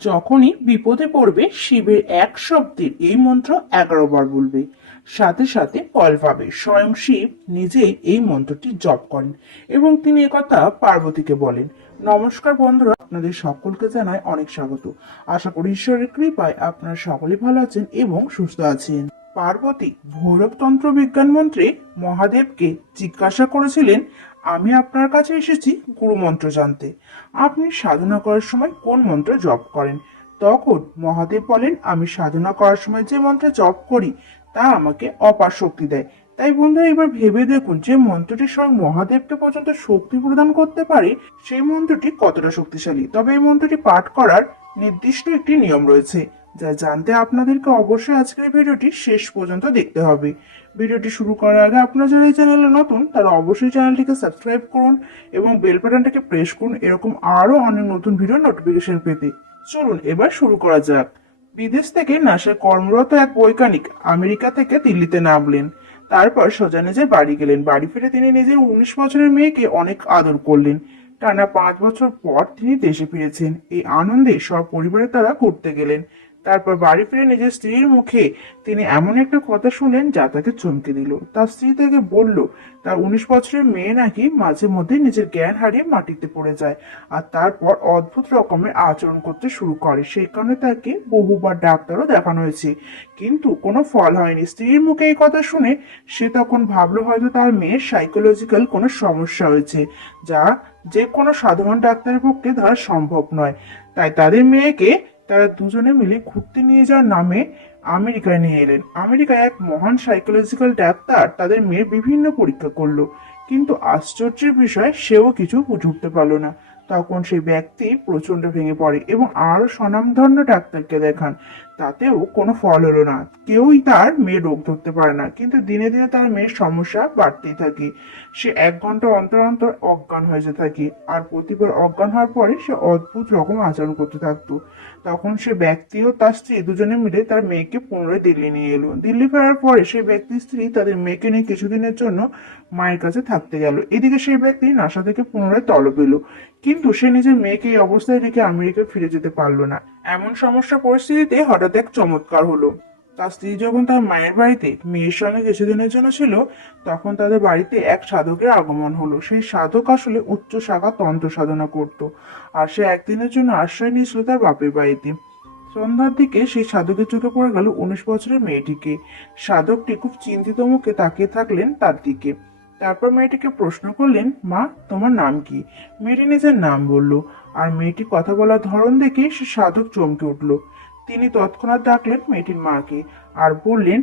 যখনই বিপদে পড়বে শিবের এক শব্দের এই মন্ত্র 11 বার বলবে, সাথে সাথে ফল পাবে। স্বয়ং শিব নিজেই এই মন্ত্রটি জপ করেন এবং তিনি একথা পার্বতীকে বলেন। নমস্কার বন্ধুরা, আপনাদের সকলকে জানায় অনেক স্বাগত। আশা করি ঈশ্বরের কৃপায় আপনারা সকলেই ভালো আছেন এবং সুস্থ আছেন। পার্বতী ভৈরবতন্ত্র বিজ্ঞান মন্ত্রে মহাদেবকে জিজ্ঞাসা করেছিলেন, আমি আপনার কাছে এসেছি গুরুমন্ত্র জানতে। আপনি সাধনা করার সময় কোন মন্ত্র জপ করেন? তখন মহাদেব বলেন, আমি সাধনা করার সময় যে মন্ত্র জপ করি তা আমাকে অপার শক্তি দেয়। তাই বন্ধুরা, এবার ভেবে দেখুন যে মন্ত্রটি স্বয়ং মহাদেবকে পর্যন্ত শক্তি প্রদান করতে পারে, সেই মন্ত্রটি কতটা শক্তিশালী। তবে এই মন্ত্রটি পাঠ করার নির্দিষ্ট একটি নিয়ম রয়েছে, যা জানতে আপনাদেরকে অবশ্যই আজকের ভিডিওটি শেষ পর্যন্ত দেখতে হবে। ভিডিওটি শুরু করার আগে আপনারা যারা এই চ্যানেলে নতুন তারা অবশ্যই চ্যানেলটিকে সাবস্ক্রাইব করুন এবং বেল বাটনটাকে প্রেস করুন এরকম আরো অনেক নতুন ভিডিও নোটিফিকেশন পেতে। চলুন এবার শুরু করা যাক। বিদেশ থেকে নাসায় কর্মরত এক বৈজ্ঞানিক আমেরিকা থেকে দিল্লিতে নামলেন। তারপর সোজা নিজের বাড়ি গেলেন। বাড়ি ফিরে তিনি নিজের 19 বছরের মেয়েকে অনেক আদর করলেন। টানা 5 বছর পর তিনি দেশে ফিরেছেন। এই আনন্দে সব পরিবারে তারা ঘুরতে গেলেন। তারপর বাড়ি ফিরে নিজের স্ত্রীর মুখে তিনি এমন একটা কথা শুনলেন যা তাকে চমকে দিল। তার স্ত্রী তাকে বলল, তার 19 বছরের মেয়ে নাকি মাঝে মধ্যে নিজের জ্ঞান হারিয়ে মাটিতে পড়ে যায় আর তারপর অদ্ভুত রকমের আচরণ করতে শুরু করে। সেই কারণে তাকে বহুবার ডাক্তারও দেখানো হয়েছে, কিন্তু কোনো ফল হয়নি। স্ত্রীর মুখে এই কথা শুনে সে তখন ভাবলো হয়তো তার মেয়ের সাইকোলজিক্যাল কোনো সমস্যা হয়েছে, যা যে কোনো সাধারণ ডাক্তারের পক্ষে ধরা সম্ভব নয়। তাই তাদের মেয়েকে তারা দুজনে মিলে ঘুরতে নিয়ে যাওয়ার নামে আমেরিকায় নিয়ে এলেন। আমেরিকায় এক মহান সাইকোলজিক্যাল ডাক্তার তাদের মেয়ের বিভিন্ন পরীক্ষা করলো, কিন্তু আশ্চর্যের বিষয় সেও কিছু বুঝে উঠতে পারলো না। তখন সেই ব্যক্তি প্রচন্ড ভেঙে পড়ে এবং আরো স্বনামধন্য ডাক্তারকে দেখান, তাতেও কোনো ফল হলো না। কেউই তার মেয়ের রোগ ধরতে পারে না, কিন্তু দিনে দিনে তার মেয়ের সমস্যা বাড়তেই থাকে। সে 1 ঘন্টা অন্তর অন্তর অজ্ঞান হয়ে যেতে থাকে আর প্রতিবার অজ্ঞান হওয়ার পরে সে অদ্ভুত রকম আচরণ করতে থাকতো। তখন সে ব্যক্তি ও তার স্ত্রী দুজনে মিলে তার মেয়েকে পুনরায় দিল্লি নিয়ে এলো। দিল্লি ফেরার পরে সেই ব্যক্তির স্ত্রী তাদের মেয়েকে নিয়ে কিছুদিনের জন্য মায়ের কাছে থাকতে গেল। এদিকে সেই ব্যক্তি নাসা থেকে পুনরায় তলব এলো, কিন্তু সে নিজের মেয়েকে এই অবস্থায় রেখে আমেরিকা ফিরে যেতে পারলো না। এমন সমস্যা পরিস্থিতিতে হঠাৎ এক চমৎকার হলো। তার স্ত্রী যখন তার মায়ের বাড়িতে মেয়ের সঙ্গে কিছুদিনের জন্য ছিল, তখন তাদের বাড়িতে এক সাধকের আগমন হলো। সেই সাধক আসলে উচ্চ শাখা তন্ত্র সাধনা করত, আর সে একদিনের জন্য আশ্রয় নিয়েছিল তার বাপের বাড়িতে। সন্ধ্যার দিকে সেই সাধকের চোখে পড়ে গেল 19 বছরের মেয়েটিকে। সাধকটি খুব চিন্তিত মুখে তাকিয়ে থাকলেন তার দিকে। তারপর মেয়েটিকে প্রশ্ন করলেন, মা, তোমার নাম কি? মেয়েটি নিজের নাম বলল, আর মেয়েটি কথা বলার ধরন দেখে সে সাধক চমকে উঠল। তিনি তৎক্ষণাৎ ডাকলেন মেয়েটির মাকে আর বললেন,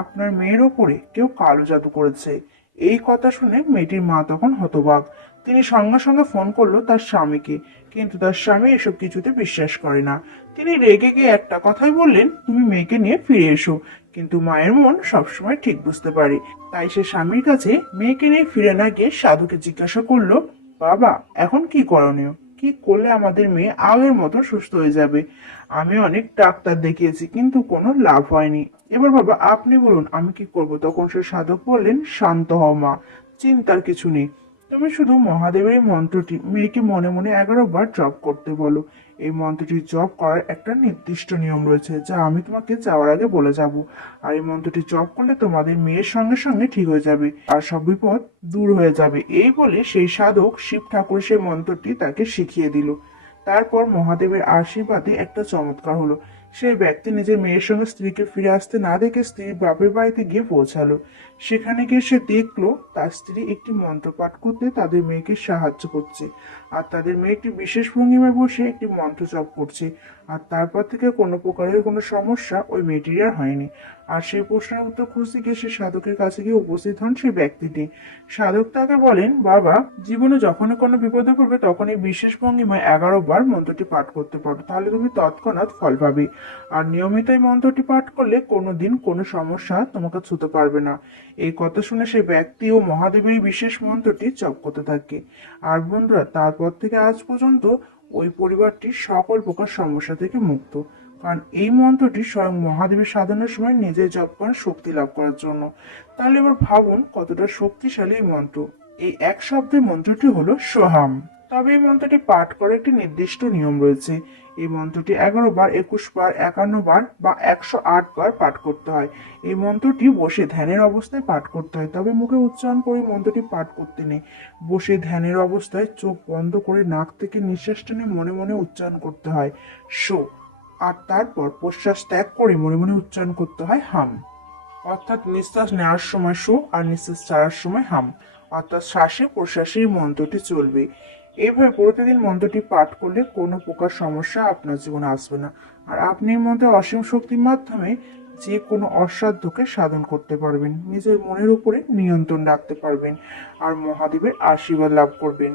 আপনার মেয়ের ওপরে কেউ কালো জাদু করেছে। এই কথা শুনে মেয়েটির মা তখন হতবাক। তিনি সঙ্গে সঙ্গে ফোন করলো তার স্বামীকে, কিন্তু তার স্বামী এসব কিছুতে বিশ্বাস করে না। তিনি রেগে গিয়ে একটা কথাই বললেন, তুমি মেয়েকে নিয়ে ফিরে এসো। কিন্তু মায়ের মন সবসময় ঠিক বুঝতে পারে, তাই সে স্বামীর কাছে মেয়েকে নিয়ে ফিরে না গিয়ে সাধুকে জিজ্ঞাসা করলো, বাবা, এখন কি করণীয়? কি করলে আমাদের মেয়ে আগের মতো সুস্থ হয়ে যাবে? আমি অনেক ডাক্তার দেখিয়েছি, কিন্তু কোনো লাভ হয়নি। এবার বাবা আপনি বলুন আমি কি করব? তখন সে সাধক বললেন, শান্ত হও মা, চিন্তার কিছু নেই। তুমি শুধু মহাদেবের এই মন্ত্রটি মেয়েকে মনে মনে 11 বার জপ করতে বলো। এই মন্ত্রটি জপ করার একটা নির্দিষ্ট নিয়ম রয়েছে, যা আমি তোমাকে যাওয়ার আগে বলে যাব। আর এই মন্ত্রটি জপ করলে তোমাদের মেয়ের সঙ্গে সঙ্গে ঠিক হয়ে যাবে আর সব বিপদ দূর হয়ে যাবে। এই বলে সেই সাধক শিব ঠাকুর সেই মন্ত্রটি তাকে শিখিয়ে দিল। তারপর মহাদেবের আশীর্বাদে একটা চমৎকার হলো। সেই ব্যক্তি নিজের মেয়ের সঙ্গে স্ত্রীকে ফিরে আসতে না দেখে স্ত্রীর বাপের বাড়িতে গিয়ে পৌঁছালো। সেখানে গিয়ে সে দেখলো তার স্ত্রী একটি মন্ত্র পাঠ করতে তাদের মেয়েকে সাহায্য করছে, আর তাদের মেয়ে একটি বিশেষ ভঙ্গিমায় বসে একটি মন্ত্র জপ করছে। আর তারপর থেকে কোনো প্রকারের কোনো সমস্যা ওই মেয়েটির আর হয়নি। আর সেই প্রশ্নের উত্তর খুঁজতে গিয়ে সে সাধকের কাছে গিয়ে উপস্থিত হন সেই ব্যক্তিটি। সাধক তাকে বলেন, বাবা, জীবনে যখনই কোনো বিপদে পড়বে তখন এই বিশেষ ভঙ্গিমায় 11 বার মন্ত্রটি পাঠ করতে পারো, তাহলে তুমি তৎক্ষণাৎ ফল পাবে। আর নিয়মিত এই মন্ত্রটি পাঠ করলে কোনোদিন কোনো সমস্যা তোমাকে ছুতে পারবে না। এই কথা শুনে সেই ব্যক্তি ও মহাদেবের এই বিশেষ মন্ত্রটি জপ করতে থাকে। আর বন্ধুরা, তারপর থেকে আজ পর্যন্ত ওই পরিবারটি সকল প্রকার সমস্যা থেকে মুক্ত, কারণ এই মন্ত্রটি স্বয়ং মহাদেবের সাধনার সময় নিজে জপ করার শক্তি লাভ করার জন্য। তাহলে এবার ভাবুন কতটা শক্তিশালী এই মন্ত্র। এই এক শব্দের মন্ত্রটি হলো সোহাম। তবে এই মন্ত্রটি পাঠ করার একটি নির্দিষ্ট নিয়ম রয়েছে। এই মন্ত্রটি 11 বার, 21 বার, 51 বার বা 108 বার পাঠ করতে হয়। এই মন্ত্রটি বসে ধ্যানের অবস্থায় পাঠ করতে হয়, তবে মুখে উচ্চারণ করে মন্ত্রটি পাঠ করতে নেই। বসে ধ্যানের অবস্থায় চোখ বন্ধ করে নাক থেকে নিঃশ্বাস টেনে মনে মনে উচ্চারণ করতে হয় শো, আর তারপর প্রশ্বাস ত্যাগ করে মনে মনে উচ্চারণ করতে হয় হাম। অর্থাৎ নিঃশ্বাস নেওয়ার সময় শো আর নিঃশ্বাস ছাড়ার সময় হাম। অর্থাৎ শ্বাসে প্রশ্বাসে এই মন্ত্রটি চলবে। এইভাবে প্রতিদিন মন্ত্রটি পাঠ করলে কোনো প্রকার সমস্যা আপনার জীবনে আসবে না, আর আপনি এই মন্ত্রের অসীম শক্তির মাধ্যমে যে কোনো অসাধ্যকে সাধন করতে পারবেন, নিজের মনের উপরে নিয়ন্ত্রণ রাখতে পারবেন আর মহাদেবের আশীর্বাদ লাভ করবেন।